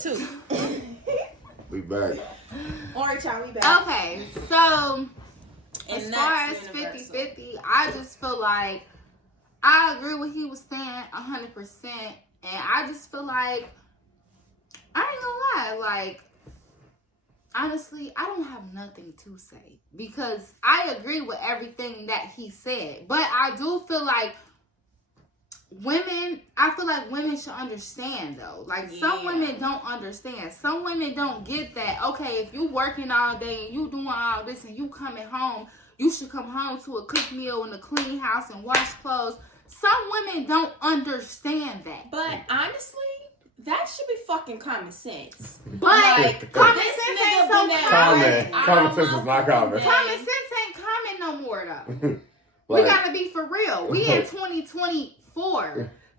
Two. We back. Orange, y'all, we back. Okay, so And as far as that's universal. 50-50, I just feel like I agree with what he was saying 100%. And I just feel like, I ain't gonna lie, like, honestly, I don't have nothing to say. Because I agree with everything that he said. But I do feel like I feel like women should understand though. Like some women don't understand. Some women don't get that. Okay, if you working all day and you doing all this and you coming home, you should come home to a cooked meal and a clean house and wash clothes. Some women don't understand that. But honestly, that should be fucking common sense. But Like, common this sense nigga ain't so been at common. work Common sense all is not motherfucking common. day. Common sense ain't common no more though. Like, We gotta be for real. We in 2024.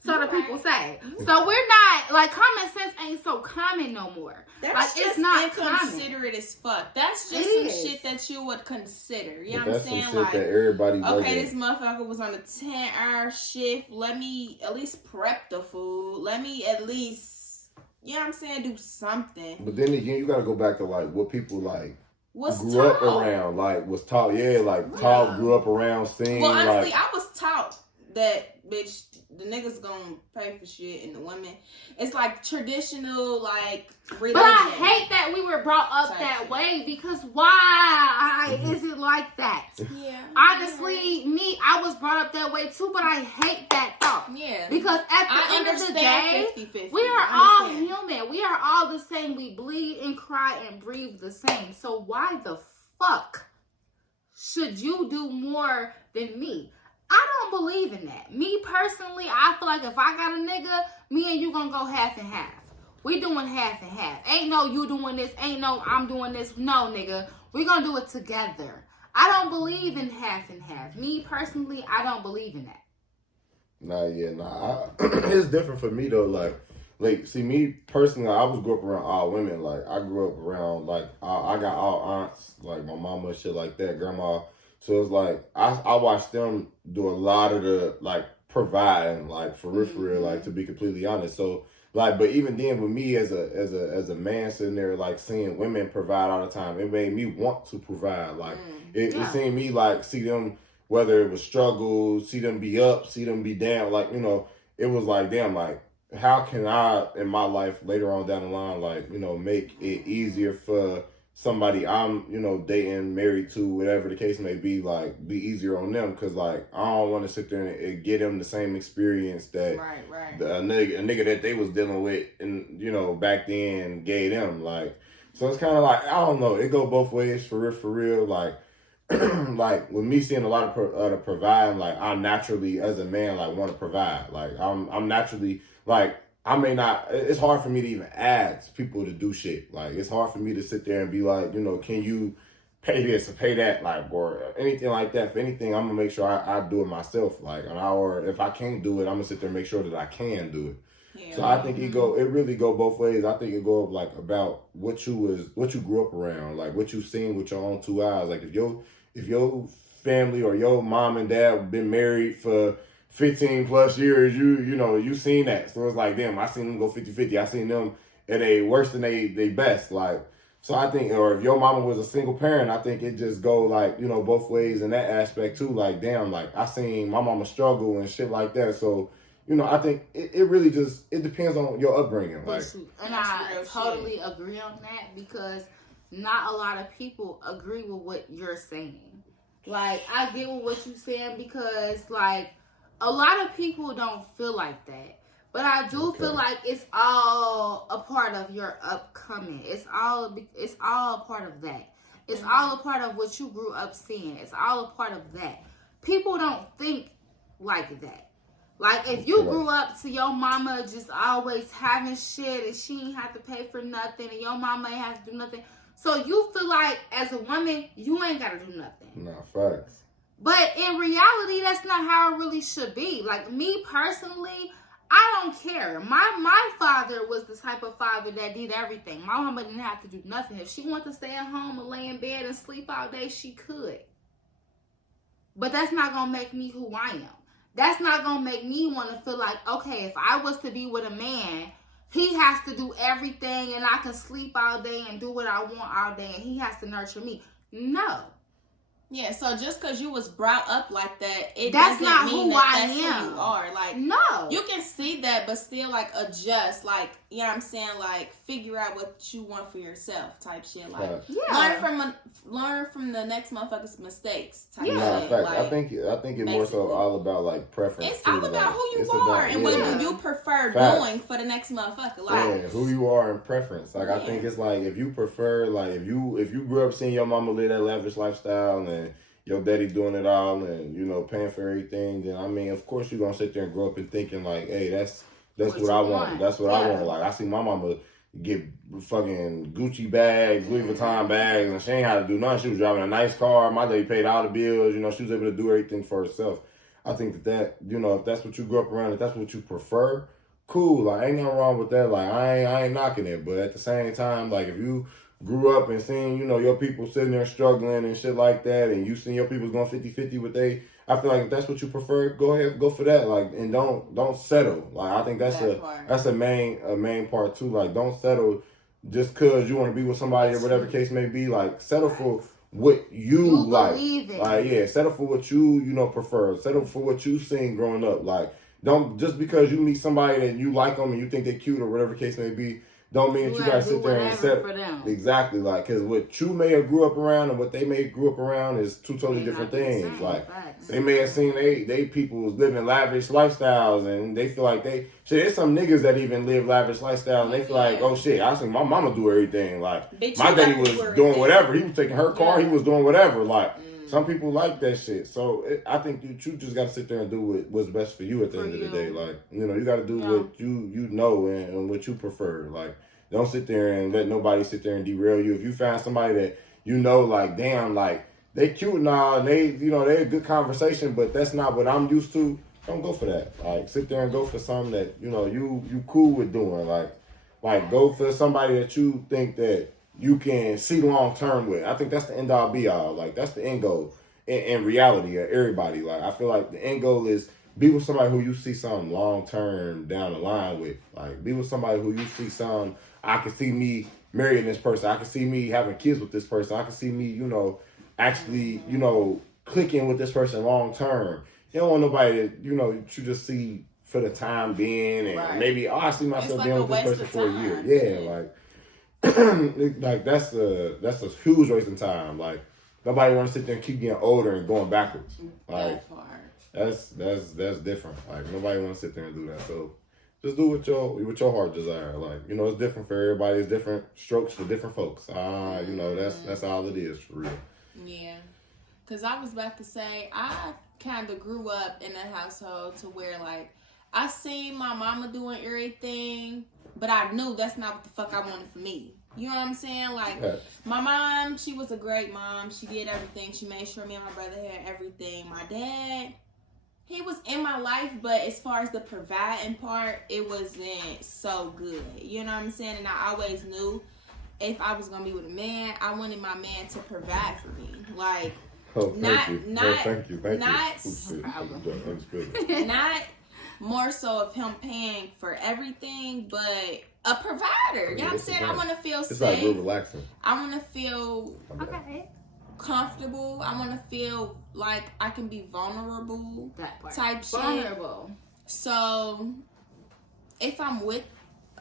So the people say. So we're not, like, common sense ain't so common no more. That's like, just it's not inconsiderate as fuck. That's just It some is. shit that you would consider. You know but what I'm that's some saying? shit Like, that everybody okay, wasn't. this motherfucker was on a 10-hour shift. Let me at least prep the food. Let me at least, you know what I'm saying, do something. But then again, you gotta go back to like what people like What's grew up taught? around, like was taught. Yeah, like taught, grew up around, seeing. Well, honestly, like, I was taught that, bitch, the niggas gonna pay for shit and the women, it's like traditional, like, religion. But I hate that we were brought up Type that shit. way because why is it like that? Yeah. Honestly, I was brought up that way too, but I hate that thought. Yeah. Because at the I end of the day, understand 50-50. we are I all understand. human. We are all the same. We bleed and cry and breathe the same. So why the fuck should you do more than me? I don't believe in that. Me personally, I feel like if I got a nigga, me and you gonna go half and half. We doing half and half. Ain't no you doing this. Ain't no I'm doing this. No, nigga. We gonna do it together. I don't believe in half and half. Me personally, I don't believe in that. Nah. It's different for me though. Like, see, me personally, I grew up around all women. Like, I grew up around like I got all aunts, like my mama and shit like that, grandma. So it's like I watched them do a lot of the like providing, like for real, like to be completely honest. So like, but even then, with me as a man sitting there like seeing women provide all the time, it made me want to provide. Like it seemed me like see them, whether it was struggle, see them be up, see them be down. Like, you know, it was like damn, like how can I in my life later on down the line, like, you know, make it easier for somebody I'm, you know, dating, married to, whatever the case may be, like, be easier on them, because, like, I don't want to sit there and get them the same experience that Right. a nigga that they was dealing with, and, you know, back then gave them, like, so it's kind of like, I don't know, it go both ways, for real, like, like, with me seeing a lot of providing, like, I naturally, as a man, like, want to provide, like, I'm naturally, like, I may not, it's hard for me to even ask people to do shit. Like, it's hard for me to sit there and be like, you know, can you pay this or pay that, like, or anything like that. For anything, I'm going to make sure I do it myself. Like, or if I can't do it, I'm going to sit there and make sure that I can do it. Yeah. So I think it really go both ways. I think it go like about what you grew up around, like what you seen with your own two eyes. Like if your family or your mom and dad been married for 15 plus years, you seen that. So it's like, damn, I seen them go 50-50. I seen them at a worse than they best. Like, so I think, or if your mama was a single parent, I think it just go like, you know, both ways in that aspect too. Like, damn, like I seen my mama struggle and shit like that. So, you know, I think it really just, it depends on your upbringing. Like, and I totally agree on that because not a lot of people agree with what you're saying. Like, I get what you're saying because, like, a lot of people don't feel like that. But I do feel like it's all a part of your upcoming. It's all a part of that. It's all a part of what you grew up seeing. It's all a part of that. People don't think like that. Like, if you grew up to your mama just always having shit and she ain't have to pay for nothing and your mama ain't have to do nothing. So you feel like, as a woman, you ain't got to do nothing. Nah, facts. But in reality, that's not how it really should be. Like, me personally, I don't care. My father was the type of father that did everything. My mama didn't have to do nothing. If she wanted to stay at home and lay in bed and sleep all day, she could. But that's not going to make me who I am. That's not going to make me want to feel like, okay, if I was to be with a man, he has to do everything and I can sleep all day and do what I want all day and he has to nurture me. No. Yeah, so just because you was brought up like that, it That's doesn't not mean who that I that's am. who you are. Like, No. you can see that, but still, like, adjust. Like, you know what I'm saying? Like, figure out what you want for yourself type shit. Like, Right. learn from the next motherfucker's mistakes type Yeah. shit. Fact, Like, I think it's more so basically. all about like preference. it's too. all about Like, who you it's are about- and yeah. what you prefer Facts. doing for the next motherfucker. Yeah, Like, who you are and preference. Like I Yeah. think it's like if you prefer, like if you grew up seeing your mama live that lavish lifestyle and your daddy doing it all and you know paying for everything, then I mean, of course you're gonna sit there and grow up and thinking like, hey, that's what What I you want. want. That's what I Yeah. want. Like I see my mama get fucking Gucci bags, Louis Vuitton bags, and she ain't had to do nothing. She was driving a nice car. My daddy paid all the bills. You know, she was able to do everything for herself. I think that you know, if that's what you grew up around, if that's what you prefer, cool. Like ain't nothing wrong with that. Like I ain't knocking it. But at the same time, like if you grew up and seen, you know, your people sitting there struggling and shit like that, and you seen your people going 50-50 with they, I feel like if that's what you prefer, go ahead, go for that. Like, and don't settle. Like, I think that's a main part too. Like, don't settle just cause you want to be with somebody or whatever case may be. Like, settle for what you like. Believe in. Like, yeah, settle for what you know prefer. Settle for what you seen growing up. Like, don't just because you meet somebody that you like them and you think they're cute or whatever case may be. Don't mean that you gotta sit there and set for them. exactly like because what you may have grew up around and what they may have grew up around is two totally different things. Like they may have seen they people was living lavish lifestyles and they feel like they shit. There's some niggas that even live lavish lifestyles and they feel like oh shit, I seen my mama do everything. Like bitch, my daddy was doing whatever. He was taking her car. Yeah. He was doing whatever. Like some people like that shit. So I think you just gotta sit there and do what's best for you at the end of the day. Like you know you gotta do what you know and what you prefer. Like. Don't sit there and let nobody sit there and derail you. If you find somebody that you know, like, damn, like, they cute and all, and they, you know, they're a good conversation, but that's not what I'm used to, don't go for that. Like, sit there and go for something that, you know, you cool with doing. Like go for somebody that you think that you can see long term with. I think that's the end all be all. Like, that's the end goal in reality of everybody. Like, I feel like the end goal is be with somebody who you see something long term down the line with. Like, be with somebody who you see some. I can see me marrying this person. I can see me having kids with this person. I can see me, you know, actually, you know, clicking with this person long term. You don't want nobody that, you know, you just see for the time being and maybe, I see myself being with this person for a year. Yeah, like that's a huge waste of time. Like nobody want to sit there and keep getting older and going backwards. Like that's different. Like nobody want to sit there and do that. So just do what your heart desire. Like, you know, it's different for everybody. It's different strokes for different folks. You know, that's all it is for real. Yeah. Because I was about to say, I kind of grew up in a household to where, like, I seen my mama doing everything, but I knew that's not what the fuck I wanted for me. You know what I'm saying? Like, my mom, she was a great mom. She did everything. She made sure me and my brother had everything. My dad, he was in my life, but as far as the providing part, it wasn't so good. You know what I'm saying? And I always knew if I was going to be with a man, I wanted my man to provide for me. Like, not more so of him paying for everything, but a provider. You know what I'm saying? I want to feel safe. It's like real relaxing. I want to feel comfortable. I want to feel like I can be vulnerable. That part. Type shit. Vulnerable. So if I'm with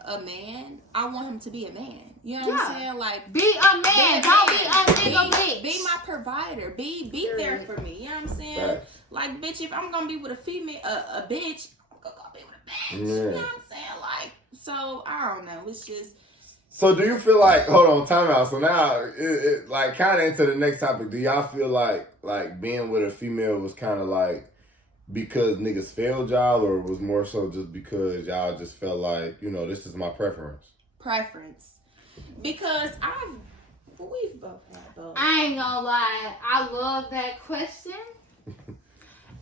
a man, I want him to be a man. You know what I'm saying? Like, be a man. Don't be a nigga bitch. Be my provider. Be there for me. You know what I'm saying? Right. Like, bitch, if I'm gonna be with a female, a bitch, I'm gonna go be with a bitch. Yeah. You know what I'm saying? Like, so I don't know. It's just. So do you feel like, hold on, time out. So now, it like kind of into the next topic. Do y'all feel like being with a female was kind of like because niggas failed y'all, or was more so just because y'all just felt like, you know, this is my preference? Preference. Because we've both had both. I ain't gonna lie, I love that question.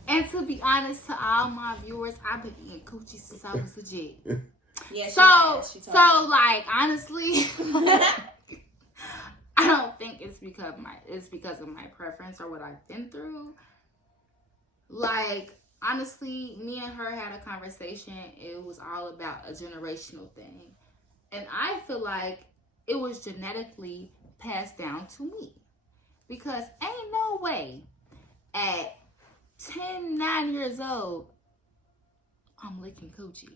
And to be honest to all my viewers, I've been eating coochie since I was legit. Yeah. So like honestly, I don't think it's because of my preference or what I've been through. Like honestly, me and her had a conversation. It was all about a generational thing. And I feel like it was genetically passed down to me. Because ain't no way at 9 years old, I'm licking coochie.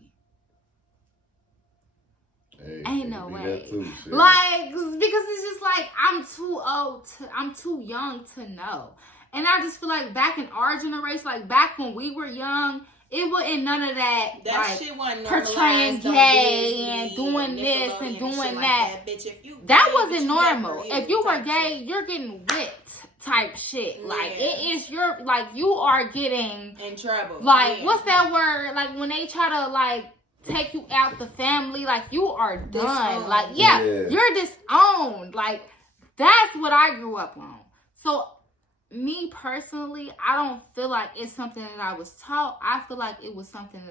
Hey, Ain't no do way. that too, shit. Like, because it's just like, I'm too young to know. And I just feel like back in our generation, like back when we were young, it wasn't none of that, That like, shit wasn't portraying normalized on gay Disney and doing this and Nickelodeon doing shit like that. Bitch, if you That gay, wasn't bitch, you normal. never If you were type gay, shit. you're getting whipped type shit. Like, Yeah. it is your, like, you are getting, In trouble. like, Yeah. what's that word? Like, when they try to, like, take you out the family, like, you are done. Disowned. Like, Yeah. you're disowned. Like, that's what I grew up on. So, me personally, I don't feel like it's something that I was taught. I feel like it was something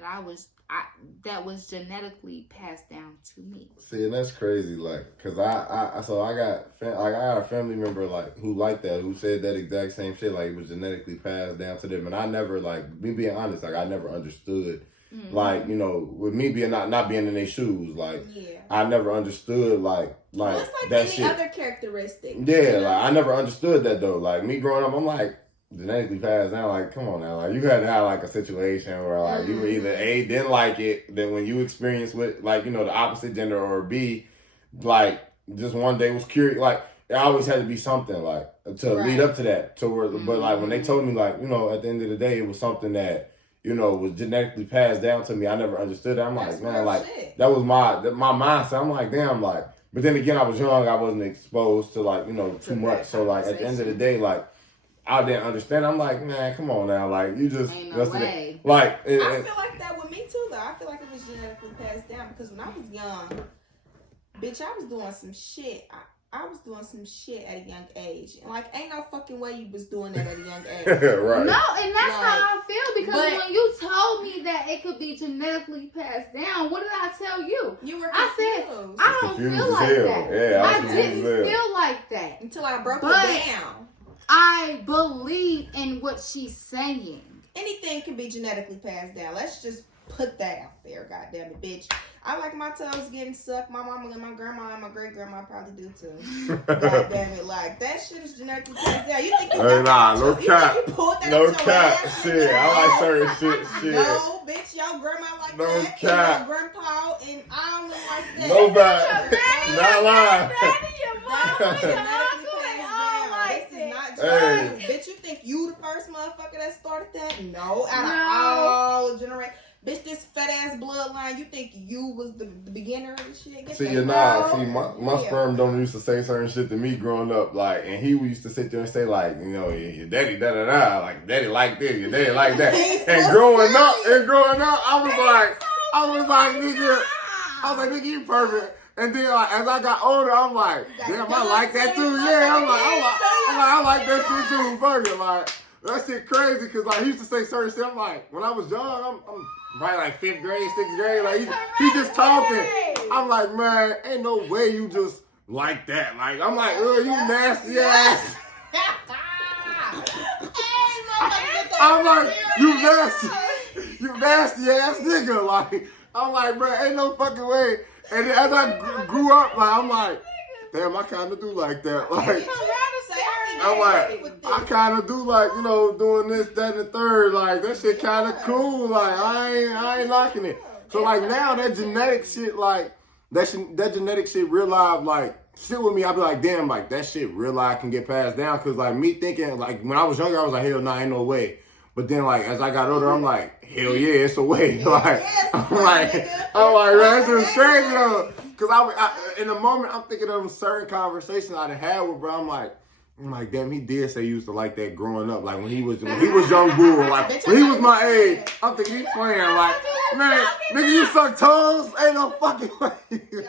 that was genetically passed down to me. See, and that's crazy, like, cause I got a family member like who liked that, who said that exact same shit, like it was genetically passed down to them, and I never, like, me being honest, like I never understood, like, you know, with me being not being in their shoes, like, Yeah. I never understood like Well, it's like that any shit. other characteristic. Yeah, like I never understood that though. Like me growing up, I'm like genetically passed down. Like, come on now, like you had to have like a situation where like you were either A, didn't like it, then when you experienced with like, you know, the opposite gender, or B, like just one day was curious. Like it always had to be something like to lead up to that. To where, but like when they told me like, you know, at the end of the day, it was something that, you know, was genetically passed down to me. I never understood it. I'm That's like, man, real like shit. that was my mindset. I'm like, damn, like. But then again, I was young. I wasn't exposed to like, you know, too much. So like at the end of the day, like I didn't understand. I'm like, man, come on now, like you just Ain't no way. like. I feel like that with me too, though. I feel like it was genetically passed down because when I was young, bitch, I was doing some shit. I was doing some shit at a young age. And like, ain't no fucking way you was doing that at a young age. Right. No, and that's Like, how I feel because but- when you told me that it could be genetically passed down, what did I tell you? You were I said, confused. I don't Confused feel as like hell. that. Yeah, I was I confused didn't as hell. feel like that. until I broke But- it down. I believe in what she's saying. Anything can be genetically passed down. Let's just put that out there, goddamn it, bitch. I like my toes getting sucked. My mama and my grandma and my great grandma probably do too. Goddamn it, like that shit is genetically passed down. You think you Hey, got nah, that no out your- cap. You think you pulled that No out your cap, ass, shit. nigga? I like certain shit. No, bitch, your grandma like No that. cap. And your grandpa and I don't look like that. No bad. Not lying. That's genetically passed down. This is not Hey. genetic. Bitch, you think you the first motherfucker that started that? No, out of No. all generations. Bitch, this fat ass bloodline, you think you was the beginner of the shit? Get See, that you're fuck not. See, out. my Yeah. sperm don't used to say certain shit to me growing up. Like, and he used to sit there and say, like, you know, your daddy da da da, like daddy like this, your daddy like that. He's And so growing up, silly. I was like, nigga, nigga, you perfect. And then like, as I got older, I'm like, damn, I like that too. Yeah, I like that shit too. Fuck it, like that shit crazy. Cause like he used to say certain shit. I'm like, when I was young, I'm probably like 5th grade, 6th grade. Like he just talking. I'm like, man, ain't no way you just like that. Like I'm like, you nasty ass. I'm like, you nasty ass nigga. Like I'm like, bro, ain't no fucking way. And then as I grew up, like I'm like, damn, I kind of do like that. Like I'm like, I kind of do like, you know, doing this, that, and the third. Like that shit kind of cool. Like I ain't liking it. So like now that genetic shit, like that genetic shit, real life, like shit with me. I be like, damn, like that shit, real life can get passed down. Cause like me thinking, like when I was younger, I was like, hell no, ain't no way. But then like as I got older, I'm like, hell yeah, it's a way. Like I'm like, man, this is crazy though. Cause I in the moment, I'm thinking of certain conversations I had with bro. I'm like, damn, he did say he used to like that growing up. Like when he was young bull, like when he was my age, I'm thinking he's playing. Like, man, nigga, you suck toes? Ain't no fucking way.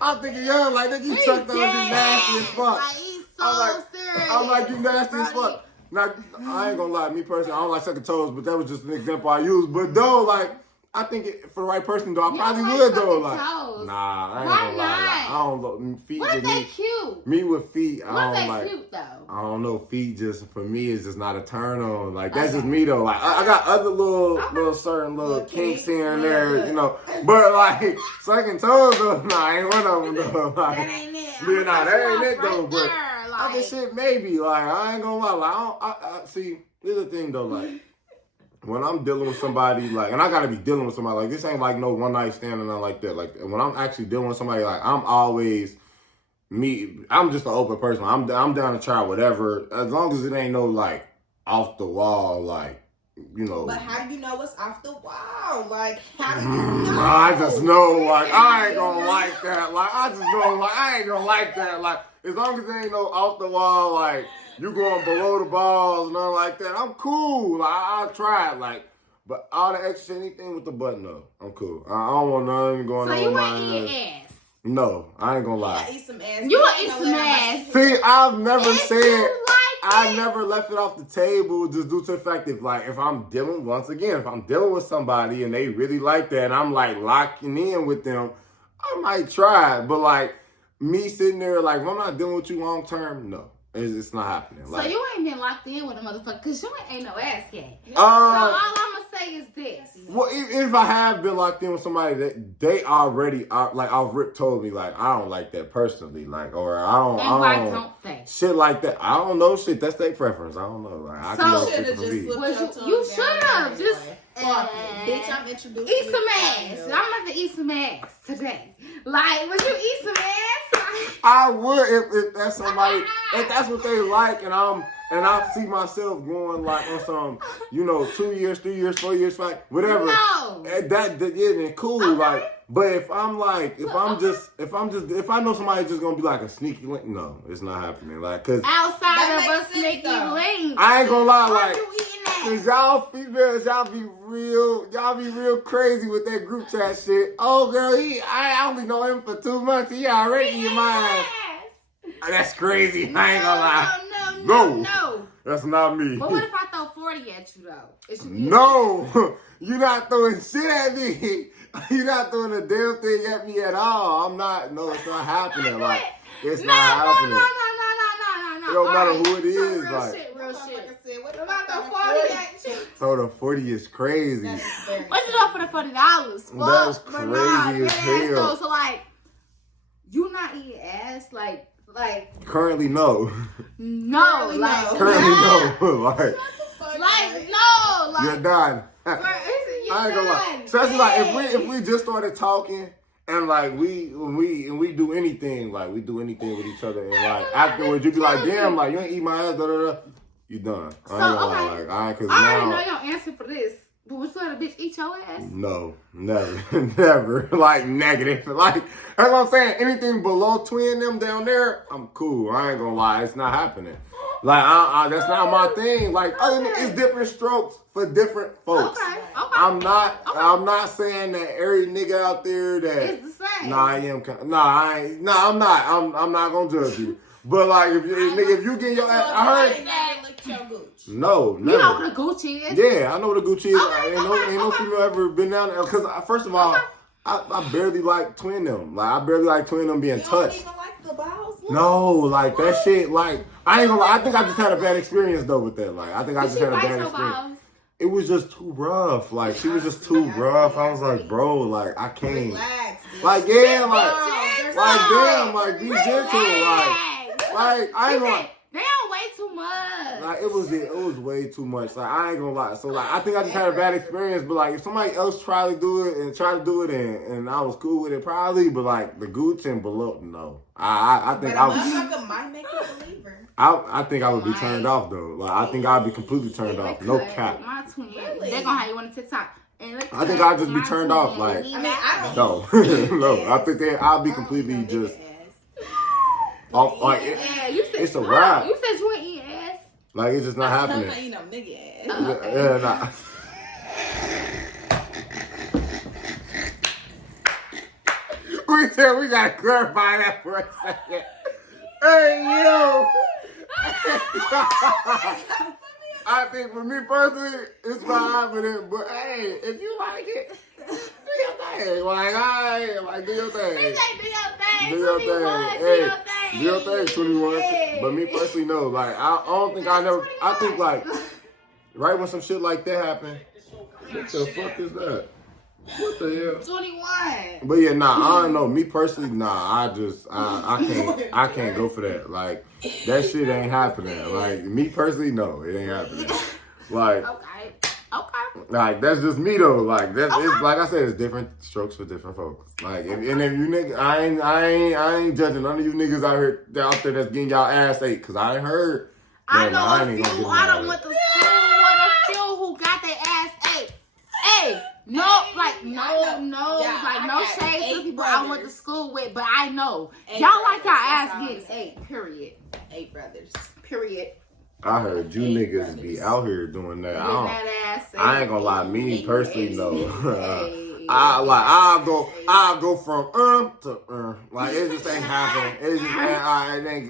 I'm thinking young, like nigga, you suck toes, you nasty as fuck. I'm like, you nasty as fuck. Now, I ain't gonna lie, me personally, I don't like sucking toes, but that was just an example I used. But though, like, I think for the right person though, I You probably don't would like though. fucking Like, toes. nah, I ain't Why gonna lie. Like, I don't know. Feet What if with they me. cute? Me with feet, I What don't if they like. cute though? I don't know. Feet just for me is just not a turn on. Like that's just Okay. me though. Like I got other little certain little kinks here and there, you know. But like sucking toes though, nah, ain't one of them though. Like, That ain't it. yeah, nah, that ain't it Right though. But there, like, other shit maybe. Like I ain't gonna lie. Like I see. Here's the thing though. Like when I'm dealing with somebody, like, and I gotta be dealing with somebody. Like this ain't like no one night stand or nothing like that. Like when I'm actually dealing with somebody, like I'm always. I'm just an open person. I'm down to try whatever, as long as it ain't no like off the wall, like you know. But how do you know what's off the wall? Like, how do you know? I just know, like I ain't gonna like that. Like I just know, like I ain't gonna like that. Like as long as it ain't no off the wall, like you going below the balls, nothing like that. I'm cool. Like I'll try it. Like, but all the extra anything with the button though, I'm cool. I don't want nothing going so on. you with ain't my eating ass. No, I ain't gonna lie. I eat some ass. You but eat ain't some no way I'm ass. gonna- See, I've never If said. you like I it. never left it off the table just due to the fact that, like, if I'm dealing with somebody and they really like that and I'm, like, locking in with them, I might try it. But, like, me sitting there, like, if I'm not dealing with you long term, no. It's not happening. So Like, you ain't been locked in with a motherfucker because you ain't no ass gay. So all uh, I'ma say is this. well, if I have been locked in with somebody that they already are, like, off rip told me, like, I don't like that personally, like, or I don't, And why don't they? shit like that. I don't know shit. That's their preference. I don't know. Like, I So- can You never should speak have for just me. slipped Well, your you tongue should down have there just anyway. Fuck it. Bitch, I'm introducing Eat you some to ass. you. I'm about to eat some ass today. Like, would you eat some ass? I would if that's somebody, if that's what they like, and I see myself going like on some, 2 years, 3 years, 4 years, like whatever. No. That then cool. Okay. Like, but if I'm like, if I know somebody's just gonna be like a sneaky link, no, it's not happening. Like, cause Outside That of makes a sense, sneaky though. link. I ain't gonna lie, Are like. you eating Cause ass? y'all females, y'all be real crazy with that group chat shit. Oh girl, I only know him for 2 months. He already eating my ass. That's crazy. I ain't gonna lie. No. That's not me. But what if I throw 40 at you though? Is you eating No, you're not throwing shit at me. You're not throwing a damn thing at me at all. I'm not. No, it's not happening. Like, it's not happening. No. It don't matter Alright, who it so is, real like- shit. Like I said, what What about the about 40 at you? So the 40 is crazy. That is very What you doing for the $40? That is Fuck, crazy nah, as dead ass hell. though. So like, you not eating ass? Like, Currently, no. no, Currently, like, no. Currently, yeah. no. Like, Like, no, like, you're done. you're I ain't gonna lie. done. Especially like Yeah. if we just started talking and like we do anything, like we do anything with each other and like afterwards you be like, damn, like you ain't eat my ass, da da da. You done. I ain't gonna lie, okay. like I cause I already now know your answer for this. But would you let a bitch eat your ass? no, never, never, like negative. Like that's what I'm saying. Anything below twin them down there, I'm cool. I ain't gonna lie, it's not happening. Like that's not my thing. Like other than it's different strokes for different folks. Okay. I'm not saying that every nigga out there that It's the same. Nah, I am. I'm not. I'm not gonna judge you. But like, if you get your ass, I heard. licked your gooch. No, never. You know what a Gucci is? Yeah, I know what a Gucci is. Okay, Ain't no okay. female ever been down there. Cause first of all, I barely like twin them. Like I barely like twin them being You don't touched. even like the balls? No, like that shit. Like I ain't gonna lie. I think I just had a bad experience though with that. Like I think I Did just she had a bite bad your experience. balls? It was just too rough. Like she was just too rough. I was like, bro, like I can't. Relax, bitch. Like yeah, Gentle. like damn, like be gentle, like I ain't gonna. Damn, way too much. Like it was way too much. Like I ain't gonna lie. So like I think I just had a bad experience. But like if somebody else tried to do it and I was cool with it probably. But like the Gooch and below, no. I think But I a was. motherfucker might make you a believer. I think I would be turned off though. Like I think I'd be completely turned off. No Because cap. My twin, Really? they gonna have you on the TikTok. And look I think at I'd just be my turned twin. off, like- I mean, I don't. No, no. I think I'll be completely just off. Like Yeah, you said it's a hold wrap. on, you said you ain't eating ass. like it's just not I'm happening. not eating no nigga ass. Okay. Yeah, nah. We said we gotta clarify that for a second. Hey yo. I think for me personally, it's fine for them. But hey, if you like it, do your thing. Like, like do your thing. He say, do your thing. Do your 21, thing. do Hey, your thing. do your thing, 21. Hey. But me personally, no. Like, I don't think I never. I think like, right when some shit like that happened, what the fuck is that? What the hell? 21. But yeah, nah, I don't know. Me personally, nah, I can't go for that. Like, that shit ain't happening. Like, me personally, no, it ain't happening. Like, Okay. like that's just me though. Like it's like I said, it's different strokes for different folks. Like, and if you niggas, I ain't judging none of you niggas out there that's getting y'all ass ate, cause I ain't heard. I know a ain't gonna few. get I none don't of want that. the school with a few who got their ass ate. Hey, no, like no, Yeah, like I no got shade to 8 the people brothers. I went to school with, but I know 8 y'all like brothers, y'all ass that's all I'm getting saying. ate. Period. 8 brothers. Period. I heard you 8 niggas be brothers. out here doing that. Getting that ass ate. I ain't gonna lie, me 8 personally, brothers. no. I'll go from to like it just ain't happening.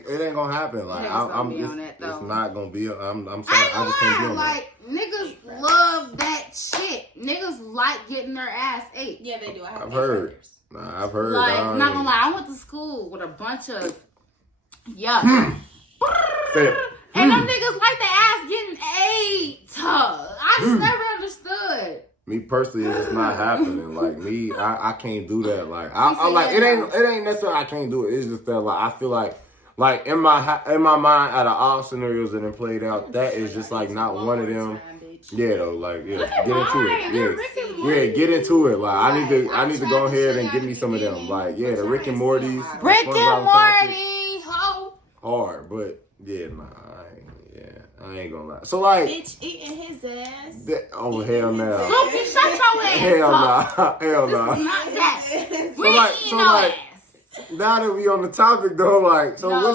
It ain't gonna happen. Like Niggas don't be it's, on that, though. it's not gonna be. I'm I sorry, ain't I just can't be gonna on lie, like niggas love that shit. Niggas like getting their ass ate. Yeah, they do. I have I've 8 heard. brothers. that. Nah, I've heard. Like, I not gonna lie, I went to school with a bunch of yuck. And them niggas like their ass getting ate. I just never understood. Me personally, it's just not happening. Like me, I can't do that. Like I like it ain't necessarily I can't do it. It's just that like I feel like in my mind, out of all scenarios that have played out, that is just like not one of them. Yeah, though, like get into it. Yeah, get into it. Like I need to go ahead and give me some of them. Like the Rick and Morty's, Rick and SpongeBob Morty, ho. hard, but yeah, nah, I ain't gonna lie. So like, Bitch eating his ass. oh hell no, Look, shut your ass hell up. no, hell no. Not that. So We like, eating your ass. now that we on the topic though, like, so No.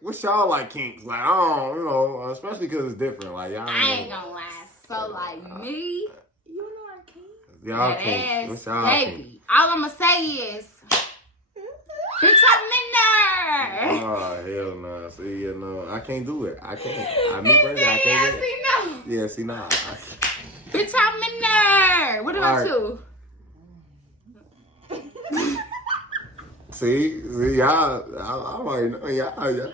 what's y'all like kinks? Like, I don't, especially because it's different. Like, y'all, I ain't gonna lie. So like me, You know I can't. y'all that kinks. What's ass, y'all kinks? baby. All I'ma say is, bitch, I'm in there. Oh hell no! See, I can't do it. I can't. I Bitch, personally, I can't do it. see, no. Yeah, see, nah. Bitch, I'm in there. What about Alright. you? See, y'all. I already know y'all.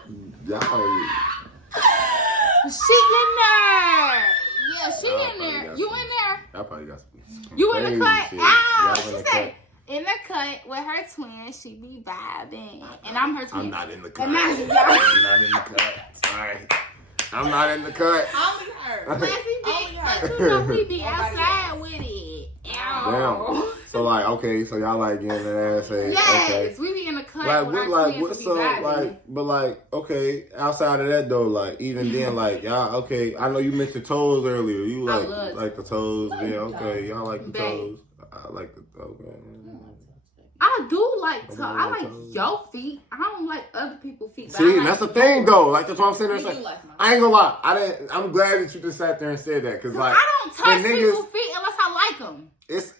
She in there. Yeah, she Y'all in probably there. got You some- in there? Y'all probably got some. You in crazy the cut? shit. Ow. Y'all She in the said, cut. in the cut with her twin, she be vibing. And I'm her twin. I'm not in the cut. Imagine I'm y'all. not in the cut. Sorry. I'm not in the cut. Only her. Classy Only bitch, her. but you know we be Nobody outside with it. Damn. So like, okay, so y'all like getting that ass ate. Yes, Okay. we be in the cut Like with what? our Like twins what's to be up? vibing. Like, but like, okay. Outside of that though, like even then, like y'all, okay. I know you mentioned toes earlier. You I like love the toes? Yeah, okay. Y'all like the Babe. toes? I like the okay. I do like Come toe. on, I like toes. your feet. I don't like other people's feet. But I See, like that's the thing though. Like that's what I'm saying. You It's do like, like mine. I ain't gonna lie. I'm glad that you just sat there and said that because like I don't touch the niggas- people's feet unless I like them. it's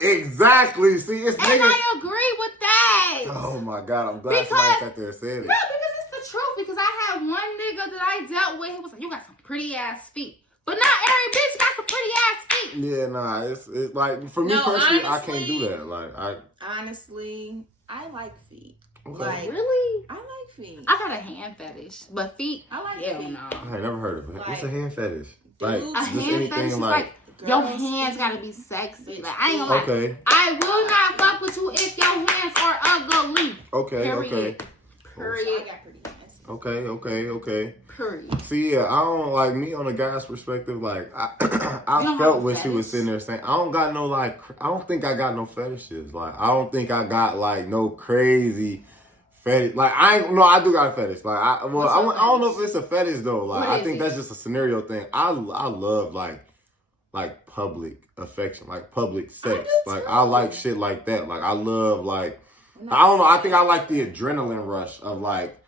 exactly. See, it's And niggas. I agree with that. Oh my god, I'm glad somebody Because- sat there and said it. No, because it's the truth. Because I had one nigga that I dealt with. He was like, "You got some pretty ass feet," but not every bitch got some pretty ass feet. Yeah, nah, it's like for me No, personally, I honestly- can't do that. Like Honestly, I like feet. okay. Like, Really? I like feet. I got a hand fetish, but feet, I like hell feet. no. I ain't never heard of it. What's a Like, hand fetish? Like dudes- A just hand anything fetish is like, like your Girls' hands feet. gotta be sexy. Bitch, Like I ain't gonna lie. okay, I will not fuck with you if your hands are ugly. okay, Period. So I Period. got pretty hands. okay. Period. See, yeah, I don't like me on a guy's perspective. Like I, You I don't felt have a what she was fetish? sitting there saying. I don't got no like. I don't think I got no fetishes. Like I don't think I got like no crazy fetish. Like I ain't. No, I do got a fetish. Like I don't know if it's a fetish though. Like What I is think it? that's just a scenario thing. I love like public affection, like public sex. do Like too. I like shit like that. Like I love like. I don't know. I think I like the adrenaline rush of like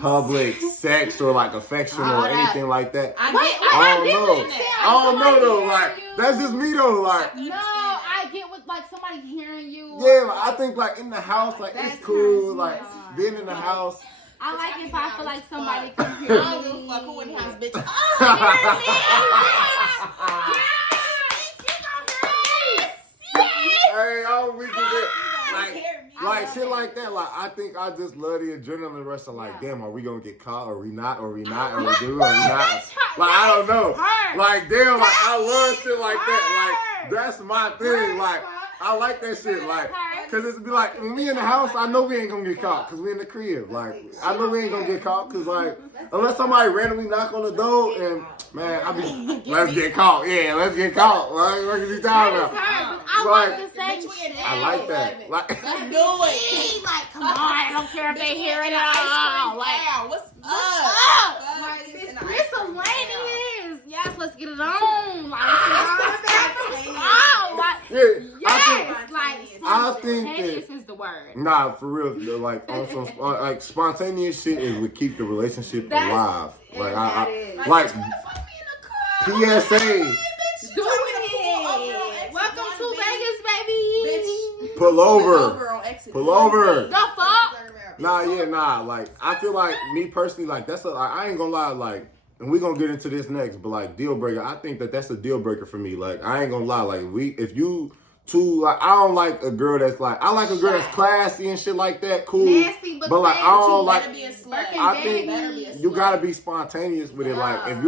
public sex or like affection All or that. anything like that. I Wait, get, I don't get know. what you're saying. I don't know Somebody though. hearing Like you. that's just me though. Like No, I get with like somebody hearing you. yeah, like, I think like in the house, like That it's cool. turns me Like on. being in the house, I Bitch, like I if be I loud feel as like fuck. somebody can I hear don't me. give a fuck who in the house, bitch. Hey, oh, we can get like love shit it. like that. Like I think I just love the adrenaline rush of like, Yeah. damn, are we gonna get caught or we not or we not or we What? do or we What? not? That's her- Like I don't know. her. Like damn, like I That love is shit like that. Like her. that's my thing. Like I like that shit. Like cause it's be like when we in the house, I know we ain't gonna get caught cause we in the crib. Like I know we ain't gonna get caught cause like unless somebody randomly knock on the door and man, I be let's get caught. Yeah, let's get caught. Like what is he talking That is about? her, but I Like, like the same bitch, we in shit. I like that. Like Let's do it. Like, come on, I don't care if Bitch, they we hear in it the ice all. cream Like, now. What's up? up? Like, Bitch, in the ice it's cream now. miscellaneous. Yes, let's get it on. Like, Spontaneous. oh, like, yeah, yes, like, I think spontaneous that- is the word. Nah, for real. Like on some like spontaneous shit is what keep the relationship That's- alive. Like that I is. like Fuck me in the car. PSA. Do told me to pull over on it. exit Welcome one, to bitch. Vegas, baby. Bitch. Pull over. On exit Pull one, over. bitch. The fuck? Nah. Like I feel like me personally, like that's I ain't gonna lie, like, and we gonna get into this next, but like deal breaker, I think that's a deal breaker for me. Like I ain't gonna lie, like if you too like I don't like a girl that's like I like a girl that's classy and shit like that, cool. Nasty, but like I classy. don't You like. better be a slut. Birkin I think better be a you slut. gotta be spontaneous with it. Like Yeah.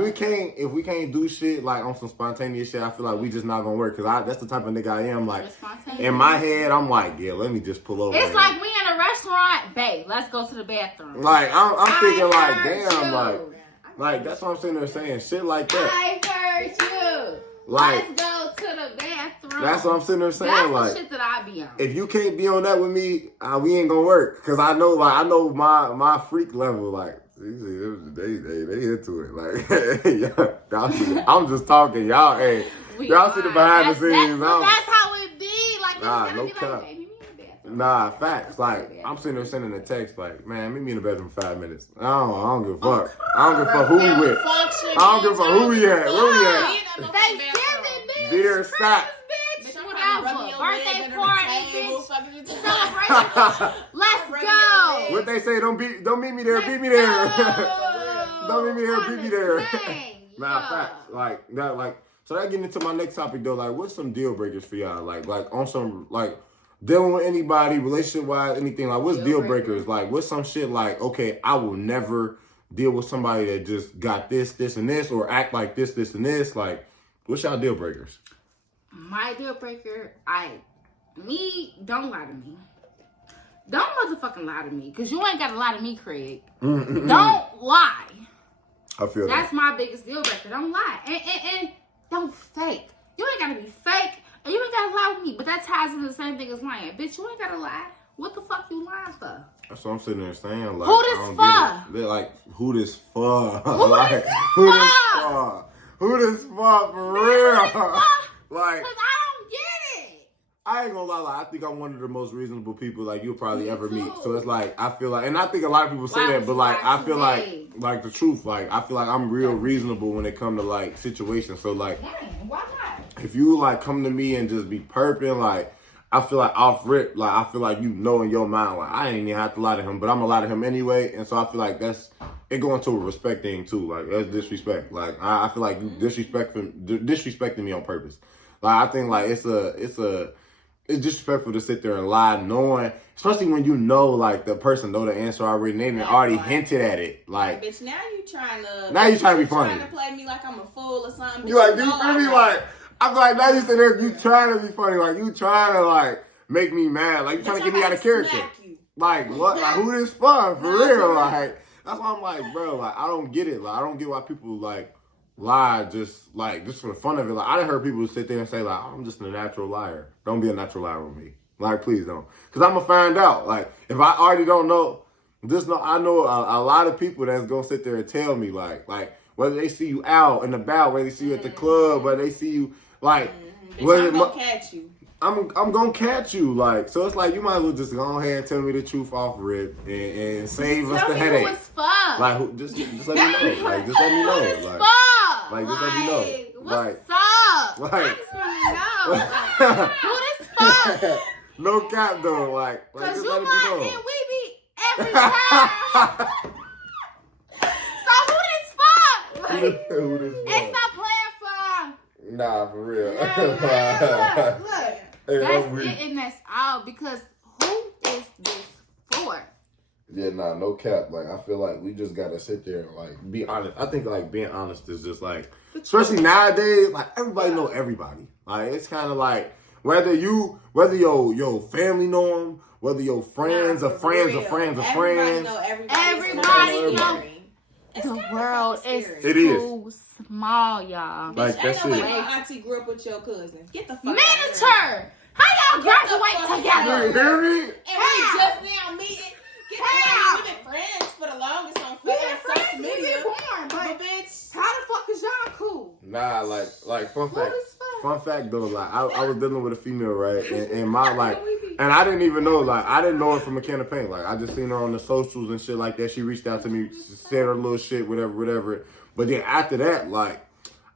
if we can't do shit like on some spontaneous shit, I feel like we just not gonna work. Cause that's the type of nigga I am. Like It's spontaneous. in my head, I'm like, yeah, let me just pull over. It's and- like we in a restaurant, babe. Let's go to the bathroom. like I'm thinking like, heard damn, you. like that's what I'm sitting there saying, shit like that. I heard you. Like Let's go to the bathroom. that's what I'm sitting there saying. That's Like the shit that I be on. if you can't be on that with me, we ain't gonna work. Cause I know my freak level. Like they into it. Like y'all see, I'm just talking. Y'all, hey, y'all see the behind the scenes. That's how it be. Like, Nah, it's no gonna be cap. like, baby, meet me in the bathroom. Nah, facts. Like I'm sitting there sending a text. Like, man, meet me in the bedroom for 5 minutes. I don't give a fuck. I don't give a fuck who we with. Function, I don't give a fuck who we at. Where we at? Thanksgiving, bitch. Dear, stop. Christmas, bitch. Bitch, I'm Whatever. rubbing your leg Birthday under party, the table. bitch. Fucking you Celebration. Let's Rubbing go. your leg. What they say? Don't meet me there. Beat me there. Don't meet me there. Beat me there. Nah, facts. Like that. Like so. That getting into my next topic though. Like, what's some deal breakers for y'all? Like on some like dealing with anybody, relationship wise, anything. Like, what's deal breakers? Like, what's some shit like? Okay, I will never deal with somebody that just got this, and this, or act like this, and this. Like, what's y'all deal breakers? My deal breaker, don't lie to me. Don't motherfucking lie to me. Because you ain't got to lie to me, Craig. Don't lie. I feel That's my biggest deal breaker. Don't lie. And don't fake. You ain't got to be fake. And you ain't got to lie with me. But that ties into the same thing as lying. Bitch, you ain't got to lie. What the fuck you lying for? That's what I'm sitting there saying. Like, Who this I don't for? get it. They're like, who this for? Who like, this who this for? for? Who this for? For real? Like, Because I don't get it. I ain't gonna lie, like, I think I'm one of the most reasonable people like you'll probably Me ever too. meet. So it's like I feel like, and I think a lot of people say Why that, would but you like lie I to feel me? like the truth, like I feel like I'm real reasonable when it comes to like situations. So like Dang, why not? if you like come to me and just be perping, like I feel like off rip, like I feel like you know in your mind, like I ain't even have to lie to him, but I'm gonna lie to him anyway. And so I feel like it going to a respect thing too. Like that's disrespect. Like I feel like you disrespecting me on purpose. Like I think like it's disrespectful to sit there and lie, knowing, especially when you know like the person know the answer already, and they done already hinted at it. Like bitch, now you trying to be funny. trying to play me like I'm a fool or something. you bitch, like, you you know feel I'm me? not. Like I'm like now you sitting there, you trying to be funny, like you trying to like make me mad, like you trying to get me out of character. Smack you. Like what? Like who this for? For real? Like that's why I'm like, bro. Like I don't get it. Like I don't get why people like lie just for the fun of it. Like I done heard people sit there and say like, oh, I'm just a natural liar. Don't be a natural liar with me. Like please don't, because I'm gonna find out. Like if I already don't know, just know I know a lot of people that's gonna sit there and tell me like whether they see you out and about, whether they see you at the club, whether they see you like. Bitch, I'm gonna catch you. I'm gonna catch you, like, so it's like you might as well just go ahead and tell me the truth off rip and save us Tell the me headache. who it's for. Like, just let me know. Like, just let me know. Who it's Like, for? like, just let me know. What's up? like- I just want to know. Like, who this for? no cap though. Like Because just you let it lie be and known. we be every time. So who this for? Like, Who this and for? stop playing for. Nah, for real. Look. Hey, That's don't be- it, and that's all. Because who is this for? Yeah, nah, no cap. Like, I feel like we just gotta sit there and like be honest. I think like being honest is just like, especially nowadays, like everybody know everybody. Like it's kind of like whether your family know them, whether your friends Nah, are for friends real. of friends of Everybody friends. know everybody. Everybody It's know. scary. It's The kinda world fucking is scary. It is. too small, y'all. Like, Bitch, that's ain't no it. way my auntie grew up with your cousin. Get the fuck out of here. Miniature. How y'all Get the graduate fuck together? You hear me? And we How? just now meeting. Get the How? fuck. We've been friends for the longest on We been social friends media. since we born, But but bitch, how the fuck is y'all cool? Nah, like fun Who fact. is fuck? Fun fact though, like I was dealing with a female, right? And my like, and I didn't even know, like I didn't know her from a can of paint. Like I just seen her on the socials and shit like that. She reached out to me, said her little shit, whatever. But then after that, like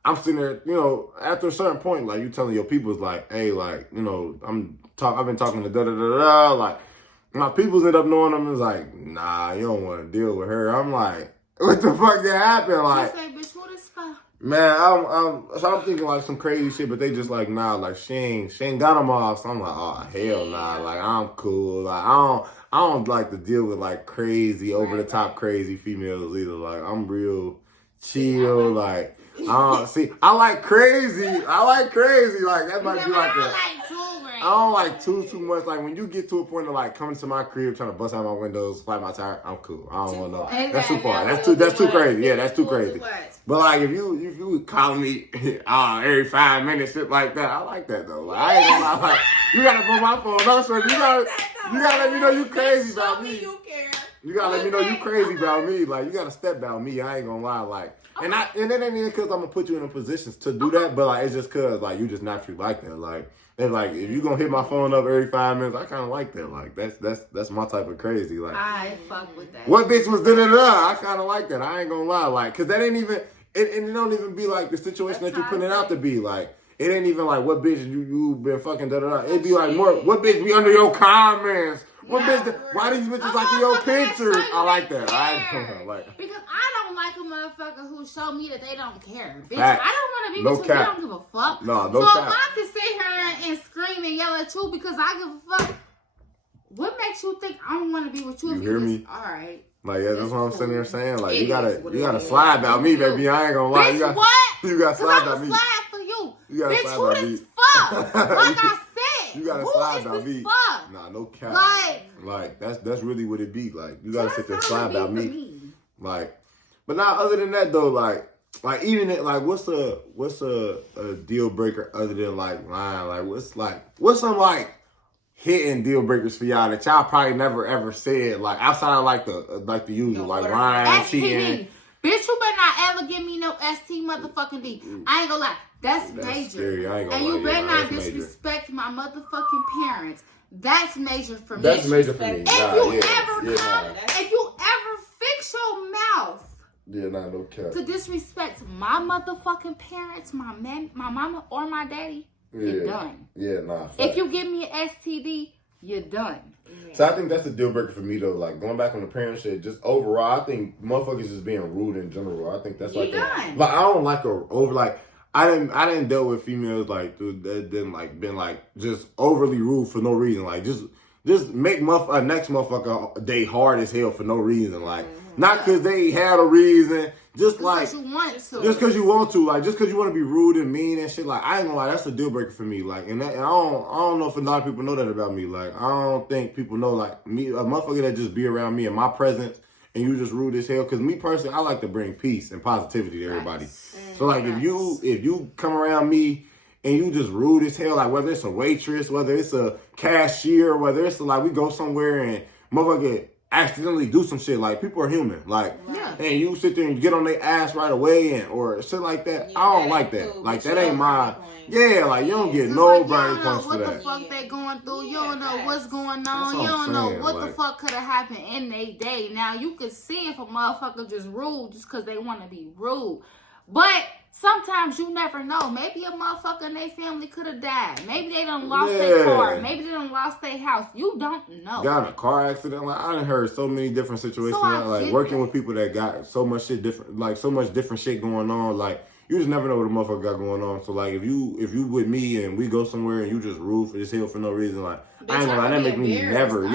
I'm sitting there, you know, after a certain point, like you telling your people's like, hey, like you know, I've been talking to da, like my people's end up knowing them. Is like, nah, you don't want to deal with her. I'm like, what the fuck that happened? Like. You say, bitch, who this fuck? Man, I'm thinking like some crazy shit, but they just like, nah, like she ain't got them all. So I'm like, oh hell nah, like I'm cool. Like I don't like to deal with like crazy, over the top crazy females either. Like I'm real chill. Like I like crazy. Like that might be like a. I don't like too much. Like when you get to a point of like coming to my crib trying to bust out my windows, fly my tire, I'm cool. I don't want to know. That's too far. That's too crazy. Yeah, that's too crazy. But like if you calling me every 5 minutes, shit like that, I like that though. Like I ain't gonna lie, like you gotta put my phone up, so you gotta let me know you crazy about me. You care. You gotta let me know you crazy about me. Like you gotta step about me. I ain't gonna lie. Like and that ain't even because I'm gonna put you in a position to do that, but like it's just cause like you just naturally like that. Like it's like if you gonna hit my phone up every 5 minutes, I kind of like that. Like that's my type of crazy. Like I fuck with that. what bitch was da. I kind of like that. I ain't gonna lie. Like cause that ain't even it don't even be like the situation that you putting it out to be. Like it ain't even like what bitch you been fucking da. It be like more what bitch be under your comments. What bitch? Why these bitches like in your pictures? I like that. I don't know, like. Because I don't like a motherfucker who show me that they don't care. Bitch, Facts. I don't want to be No with you. cap. I don't give a fuck. No, no so cap. if I can sit here and scream and yell at you because I give a fuck, what makes you think I don't want to be with you? You if hear just, me? All right. Like yeah, that's what I'm sitting there saying. Like It you gotta is what it is. slide about me, baby. I ain't gonna lie. Bitch, what? You gotta Because slide I'm about going me. to slide for you. You gotta Bitch, slide who about this me. fuck? Like I said. You gotta who slide is about this me. fuck? Nah, no cap. Like that's really what it be. Like you gotta sit there and that's how slide it about be for me. Like, but now other than that though, like even it, like what's a deal breaker other than like lying? Like what's some like hitting deal breakers for y'all that y'all probably never ever said like outside of like the usual like lying, cheating. STD. Bitch, you better not ever give me no ST motherfucking D. I ain't gonna lie. That's major. Scary. I ain't gonna And lie. you better not that's major. disrespect my motherfucking parents. That's major for me. That's major for me. If Nah, you yeah, ever yeah, come, nah. if you ever fix your mouth Yeah, nah, no cap. to disrespect my motherfucking parents, my mama or my daddy, you're done. Yeah, nah. If you give me an STD, you're done. So I think that's a deal breaker for me though. Like going back on the parent shit, just overall, I think motherfuckers just being rude in general. I think that's like, done. like I don't like I didn't deal with females like that didn't like been like just overly rude for no reason. Like just make next motherfucker day hard as hell for no reason. Like not because they had a reason, just like Because you want to. just because you want to, like, just because you want to be rude and mean and shit, like, I ain't gonna lie, that's a deal breaker for me. Like, and I don't know if a lot of people know that about me. Like, I don't think people know, like, me, a motherfucker that just be around me in my presence and you just rude as hell. Because me personally, I like to bring peace and positivity to everybody. So, like, if you come around me and you just rude as hell, like, whether it's a waitress, whether it's a cashier, whether it's like we go somewhere and motherfucker accidentally do some shit, like people are human, like, and you sit there and get on their ass right away and or shit like that. Yeah, I don't that like ain't that. cool, Like but that you ain't don't my. brownie Yeah, like you don't get It's no like, brownie you don't know points for what that. the fuck they going through. You Yeah, don't know facts. what's going That's on. what You I'm don't know saying, what the like- fuck could have happened in their day. Now you could see if a motherfucker just rude just because they want to be rude. But sometimes you never know. Maybe a motherfucker and their family could have died. Maybe they done lost their car. Maybe they done lost their house. You don't know. Got in a car accident. Like I done heard so many different situations. So I like get working that. with people that got so much shit different, like so much different shit going on. Like you just never know what a motherfucker got going on. So like if you with me and we go somewhere and you just rude for this hill for no reason, like I ain't gonna lie, that make me never,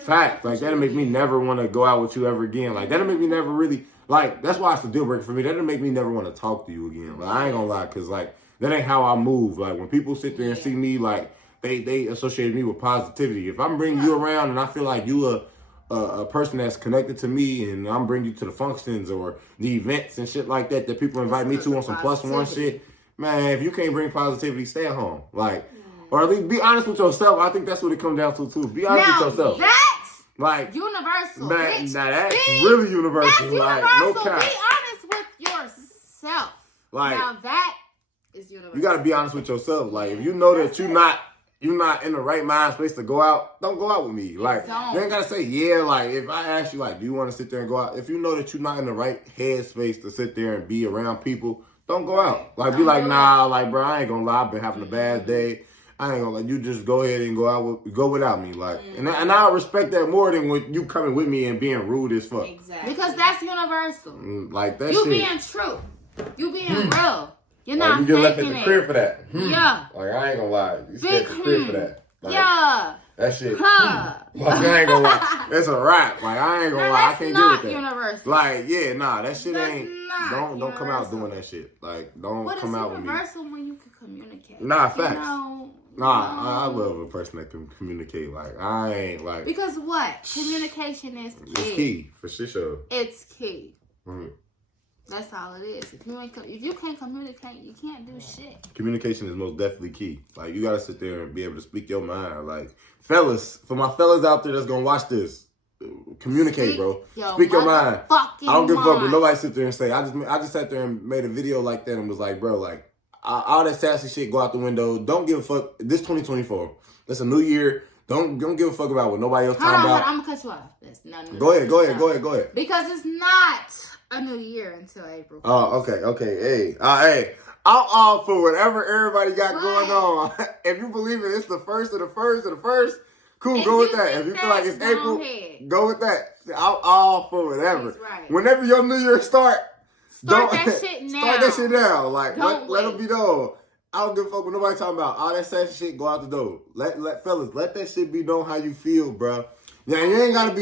fact. Like that'll make me never want to go out with you ever again. Like that'll make me never really. Like, that's why it's a deal breaker for me. That'll make me never want to talk to you again. Like, I ain't gonna lie, because, like, that ain't how I move. Like, when people sit there and see me, like, they associate me with positivity. If I'm bringing you around and I feel like you a person that's connected to me and I'm bringing you to the functions or the events and shit like that people invite me to on some +1 shit, man, if you can't bring positivity, stay at home. Like, or at least be honest with yourself. I think that's what it comes down to, too. Be honest with yourself. That's like universal. Now that's really universal. That's like, universal. no cap. Be honest with yourself. Like, now that is universal. You gotta be honest with yourself. Like, if you know that you're not in the right mind space to go out, don't go out with me. Like, you ain't gotta say yeah. Like, if I ask you, like, do you want to sit there and go out? If you know that you're not in the right head space to sit there and be around people, don't go out. Like, be like, nah, like, bro, I ain't gonna lie, I've been having a bad day. I ain't gonna let you just go ahead and go without me. Like, and I respect that more than when you coming with me and being rude as fuck. Exactly. Because that's universal. Like that you shit. Being true. You being real. You're not you get left faking at the crib for that. Yeah. Like, I ain't gonna lie. You stay at the crib for that. Like, yeah. That shit. Huh. Like, I ain't gonna lie. It's a wrap. Like, I ain't gonna lie. I can't deal with that. Universal. Like, yeah, nah, that shit That's ain't. not Don't come out doing that shit. Like, don't come out with me. But it's universal when you can communicate. Nah, facts. You know, I love a person that can communicate. Like, I ain't like. Because what? Communication is key. It's key for sure. It's key. Mm-hmm. That's all it is. If you can't communicate, you can't do shit. Communication is most definitely key. Like, you gotta sit there and be able to speak your mind. Like, fellas, for my fellas out there that's gonna watch this, communicate, bro. Speak your mind. I don't give a fuck what nobody sit there and say. I just sat there and made a video like that and was like, bro, like, all that sassy shit go out the window. Don't give a fuck. This 2024. That's a new year. Don't give a fuck about what nobody else talking about. I'm gonna cut you off. No, go ahead. Because it's not a new year until April 1st. Oh, okay. Hey, I'm all for whatever everybody got going on. If you believe it's the first of the first, cool, if go with that. If you feel like it's April, go with that. I'm all for whatever. Right. Whenever your new year start that shit now. Start that shit now. Like, let them wait. be known. I don't give a fuck what nobody talking about. All that sassy shit go out the door. Let fellas, let that shit be known how you feel, bro. Yeah, you ain't gotta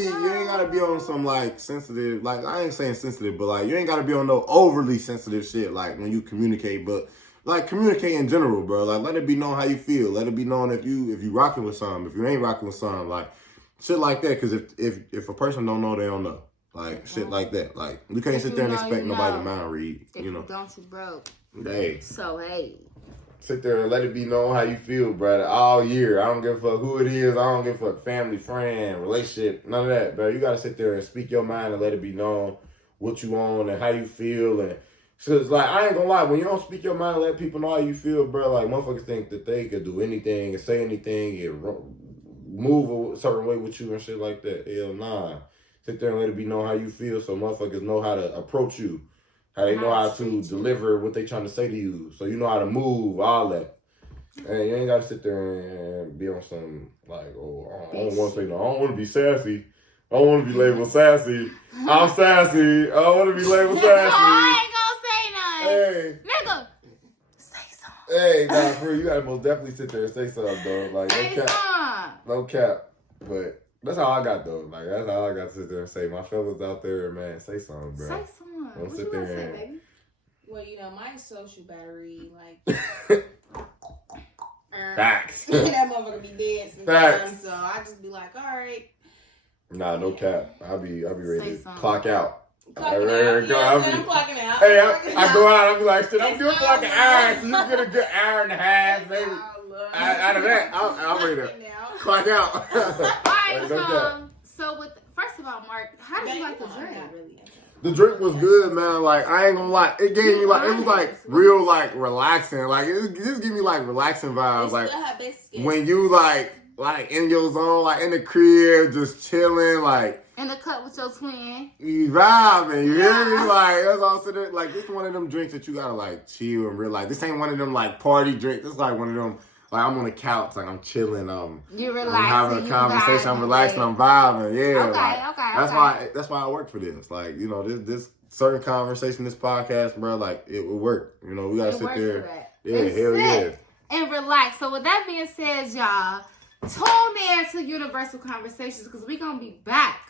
be on some like sensitive, like I ain't saying sensitive, but like you ain't gotta be on no overly sensitive shit like when you communicate, but like communicate in general, bro. Like let it be known how you feel. Let it be known if you rocking with something, if you ain't rocking with something, like shit like that. Cause if a person don't know, they don't know. Like shit like that. Like you can't sit there and expect nobody to mind read. If you know. Don't you broke. Hey. So hey. Sit there and let it be known how you feel, brother. All year. I don't give a fuck who it is. I don't give a fuck family, friend, relationship. None of that, bro. You got to sit there and speak your mind and let it be known what you on and how you feel. And so it's like, I ain't going to lie. When you don't speak your mind and let people know how you feel, bro, like motherfuckers think that they could do anything and say anything and move a certain way with you and shit like that. Hell nah. Sit there and let it be known how you feel so motherfuckers know how to approach you. How they know how to deliver what they trying to say to you. So you know how to move, all that. And you ain't got to sit there and be on some, like, oh, I don't want to say no. I don't want to be sassy. I don't want to be labeled sassy. I'm sassy. I don't want to be labeled sassy. I ain't gonna say nothing. Hey. Nigga, say something. Hey, nah, for real, you got to most definitely sit there and say something, though. Like, say no cap. No cap. But that's all I got, though. Like, that's all I got to sit there and say. My fellas out there, man, say something, bro. Say something. Don't what sit you there gonna say, and... baby? Well, you know, my social battery, like... Facts. that motherfucker be dead sometimes, so I just be like, all right. Nah, no cap. I'll be ready to something. clock out. Clocking out. I'm clocking out. Hey, I go out, I'll be like, shit, I'm good for like an hour. So you get a good hour and a half, maybe. Out of that, I'm ready to clock out. Alright, so first of all, Mark, how did you like the drink? The drink was good, man. Like, I ain't gonna lie. It gave me, like, it was, like, real, like, relaxing. Like, it just give me, like, relaxing vibes. Like, when you, like, in your zone, like, in the crib, just chilling, like, In the cut with your twin. You vibing, you hear me? Like, that's all sitting there. Like, this is one of them drinks that you gotta, like, chill and realize. This ain't one of them, like, party drinks. This is like one of them, like, I'm on the couch, like, I'm chilling. You're relaxing. I'm having a conversation. I'm relaxing. I'm vibing. Yeah. Okay. That's why I work for this. Like, you know, this certain conversation, this podcast, bro, like, it will work. You know, we gotta sit there. Yeah, hell yeah. And relax. So with that being said, y'all, tune in to Universal Conversations because we're gonna be back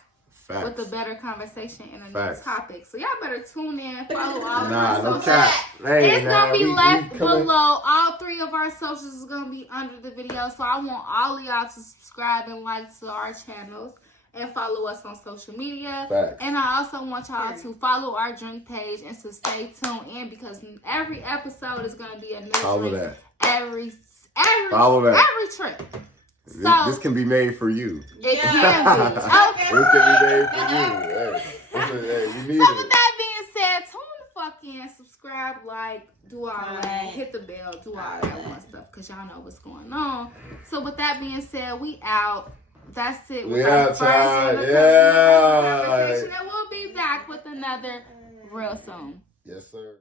with a better conversation and a new topic. So y'all better tune in, follow all of our socials. It's gonna be left below. All 3 of our socials is gonna be under the video. So I want all of y'all to subscribe and like to our channels and follow us on social media. And I also want y'all to follow our drink page and to stay tuned in because every episode is gonna be a new drink. Every trip. So, this can be made for you. It can be. Okay. This can be made for you. Hey, you need so with that being said, tune the fuck in, subscribe, like, do all that, hit the bell, do all that one stuff, because y'all know what's going on. So with that being said, we out. That's it. We out, child. Yeah. And we'll be back with another real soon. Yes, sir.